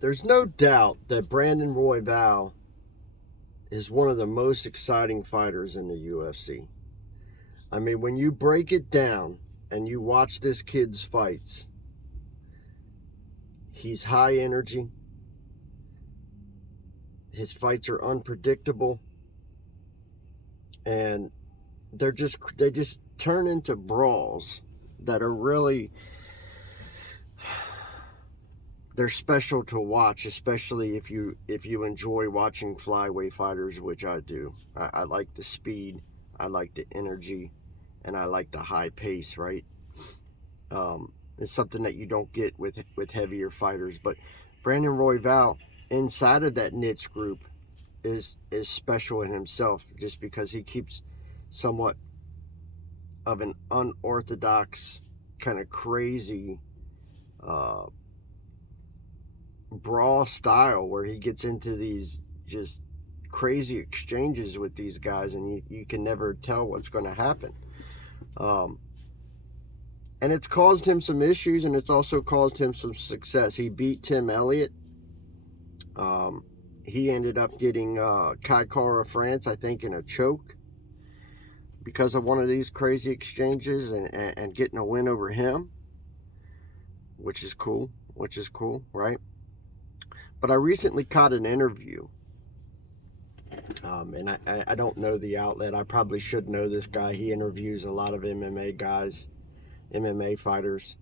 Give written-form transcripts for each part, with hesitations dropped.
There's no doubt that Brandon Royval is one of the most exciting fighters in the UFC. I mean, when you break it down and you watch this kid's fights, he's high energy. His fights are unpredictable, and they just turn into brawls that are really, they're special to watch, especially if you enjoy watching flyweight fighters, which I do. I like the speed, I like the energy, and I like the high pace, right? It's something that you don't get with heavier fighters. But Brandon Royval, inside of that niche group, is special in himself, just because he keeps somewhat of an unorthodox, kind of crazy brawl style, where he gets into these just crazy exchanges with these guys, and you can never tell what's going to happen. And it's caused him some issues, and it's also caused him some success. He beat Tim Elliott. He ended up getting Kai Kara France, I think, in a choke because of one of these crazy exchanges, and getting a win over him, which is cool, right? But I recently caught an interview, and I don't know the outlet. I probably should know this guy. He interviews a lot of MMA guys, MMA fighters,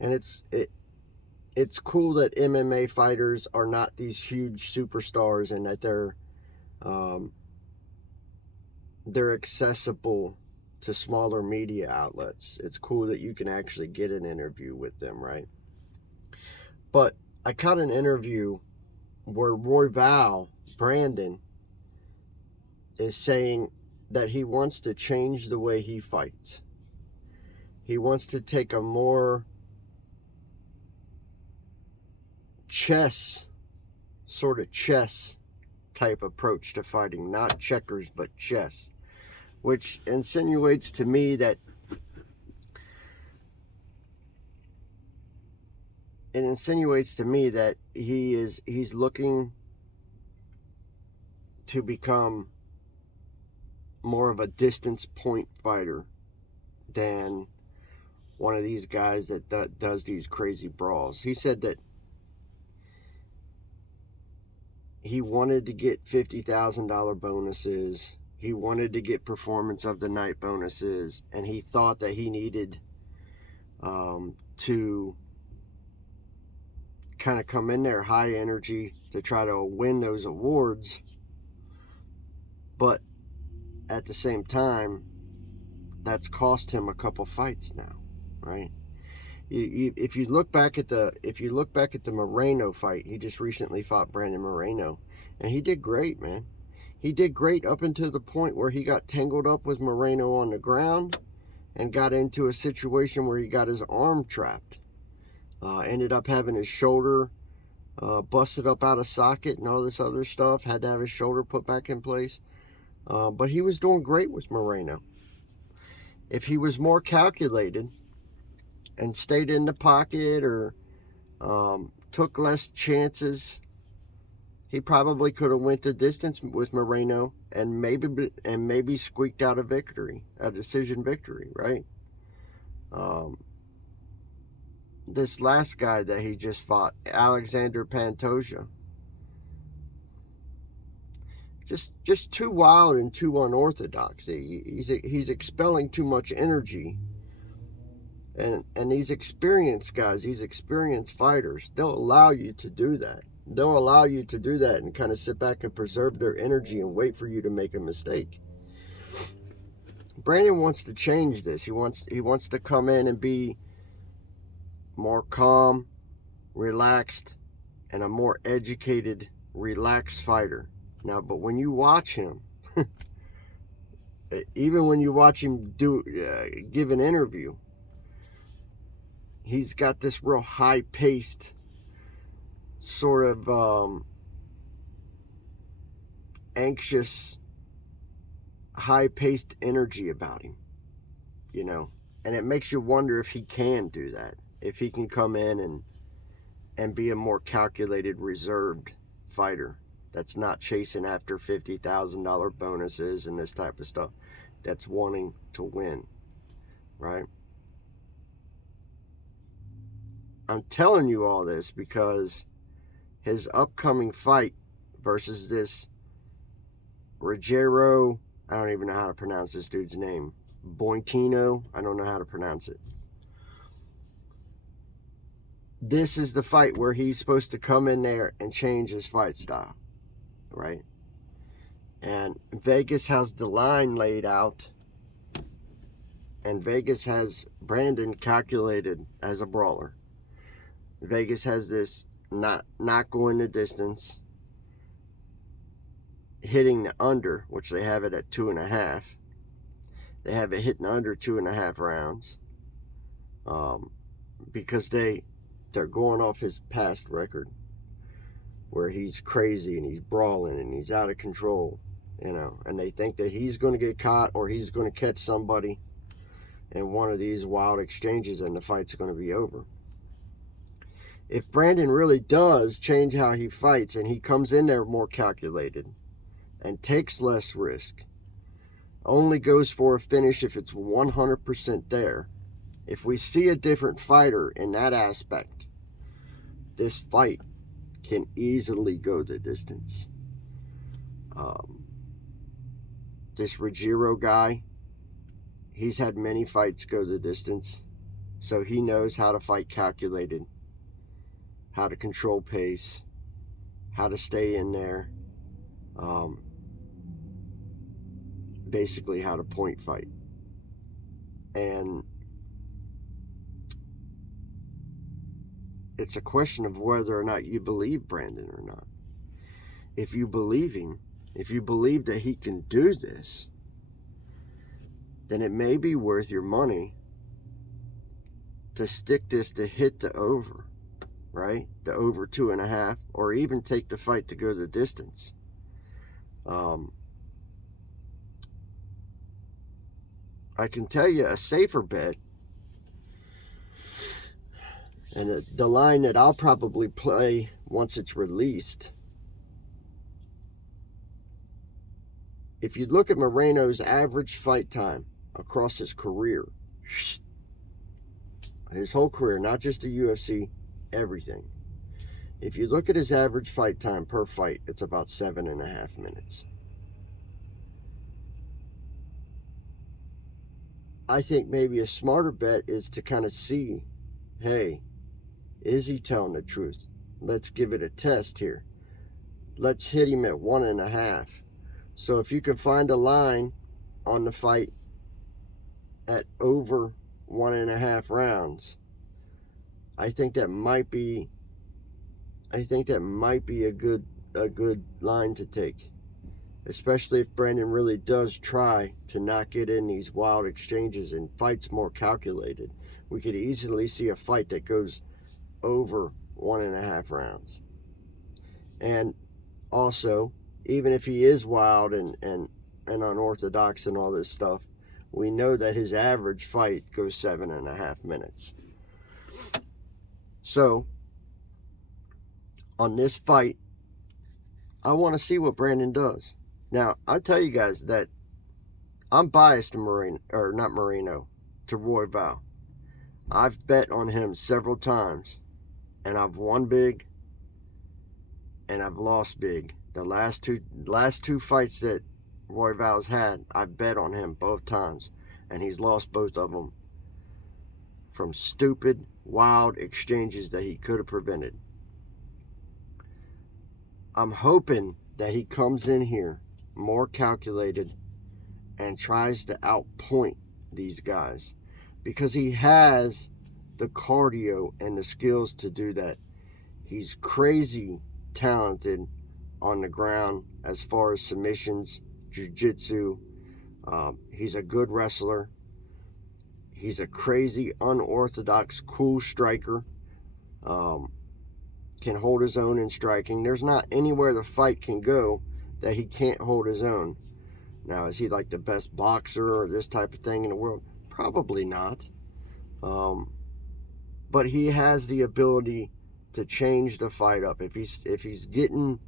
and it's cool that MMA fighters are not these huge superstars, and that they're accessible to smaller media outlets. It's cool that you can actually get an interview with them, right? But I caught an interview where Royval, Brandon, is saying that he wants to change the way he fights. He wants to take a more chess type approach to fighting, not checkers, but chess, which insinuates to me that he's looking to become more of a distance point fighter than one of these guys that does these crazy brawls. He said that he wanted to get $50,000 bonuses. He wanted to get performance of the night bonuses, and he thought that he needed to kind of come in there high energy to try to win those awards. But at the same time, that's cost him a couple fights now, right? If you look back at the Moreno fight, he just recently fought Brandon Moreno, and he did great, man. He did great up until the point where he got tangled up with Moreno on the ground and got into a situation where he got his arm trapped. Ended up having his shoulder busted up out of socket and all this other stuff. Had to have his shoulder put back in place. But he was doing great with Moreno. If he was more calculated and stayed in the pocket, or took less chances, he probably could have went the distance with Moreno and maybe squeaked out a decision victory, right? This last guy that he just fought, Alexander Pantoja, just too wild and too unorthodox. He's expelling too much energy. And these experienced guys, these experienced fighters, they'll allow you to do that. They'll allow you to do that and kind of sit back and preserve their energy and wait for you to make a mistake. Brandon wants to change this. He wants to come in and be more calm, relaxed, and a more educated, relaxed fighter. Now, but when you watch him, even when you watch him give an interview, he's got this real high-paced, sort of anxious, high-paced energy about him, and it makes you wonder if he can do that, if he can come in and be a more calculated, reserved fighter that's not chasing after $50,000 bonuses and this type of stuff, that's wanting to win, right? I'm telling you all this because his upcoming fight versus this Rogero, I don't even know how to pronounce this dude's name, Bonterio, I don't know how to pronounce it. This is the fight where he's supposed to come in there and change his fight style, right? And Vegas has the line laid out, and Vegas has Brandon calculated as a brawler. Vegas has this not going the distance, hitting the under, which they have it at 2.5. They have it hitting under 2.5 rounds, because they're going off his past record, where he's crazy and he's brawling and he's out of control, and they think that he's going to get caught or he's going to catch somebody in one of these wild exchanges and the fight's going to be over. If Brandon really does change how he fights and he comes in there more calculated and takes less risk, only goes for a finish if it's 100% there, if we see a different fighter in that aspect, this fight can easily go the distance. This Rogero guy, he's had many fights go the distance, so he knows how to fight calculated, how to control pace, how to stay in there, basically how to point fight. And it's a question of whether or not you believe Brandon or not. If you believe him, if you believe that he can do this, then it may be worth your money to stick this to hit the over, right? The over 2.5, or even take the fight to go the distance. I can tell you a safer bet, and the line that I'll probably play once it's released. If you look at Moreno's average fight time across his career, his whole career, not just the UFC, everything. If you look at his average fight time per fight, it's about 7.5 minutes. I think maybe a smarter bet is to kind of see, hey, is he telling the truth? Let's give it a test here. Let's hit him at 1.5. So if you can find a line on the fight at over 1.5 rounds, I think that might be a good line to take, especially if Brandon really does try to not get in these wild exchanges and fights more calculated. We could easily see a fight that goes over 1.5 rounds. And also, even if he is wild and unorthodox and all this stuff, we know that his average fight goes 7.5 minutes. So, on this fight, I want to see what Brandon does. Now, I'll tell you guys that I'm biased to to Royval. I've bet on him several times, and I've won big, and I've lost big. The last two fights that Royval's had, I bet on him both times, and he's lost both of them from stupid, wild exchanges that he could have prevented. I'm hoping that he comes in here more calculated and tries to outpoint these guys, because he has the cardio and the skills to do that. He's crazy talented on the ground as far as submissions, jiu-jitsu. He's a good wrestler. He's a crazy, unorthodox, cool striker. Can hold his own in striking. There's not anywhere the fight can go that he can't hold his own. Now, is he like the best boxer or this type of thing in the world? Probably not. But he has the ability to change the fight up. If he's getting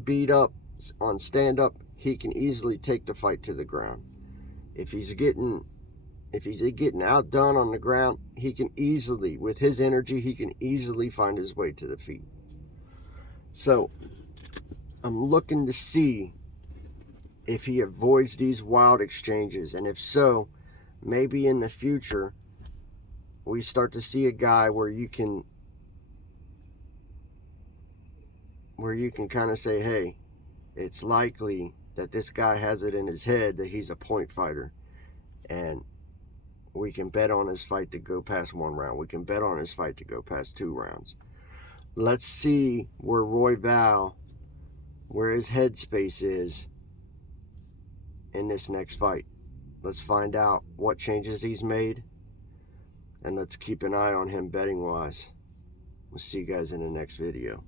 beat up on stand up, he can easily take the fight to the ground. If he's getting outdone on the ground, he can easily, with his energy, he can easily find his way to the feet. So I'm looking to see if he avoids these wild exchanges, and if so, maybe in the future we start to see a guy where you can kind of say, hey, it's likely that this guy has it in his head that he's a point fighter, and we can bet on his fight to go past 1 round. We can bet on his fight to go past 2 rounds. Let's see where Royval, where his headspace is in this next fight. Let's find out what changes he's made, and let's keep an eye on him betting wise. We'll see you guys in the next video.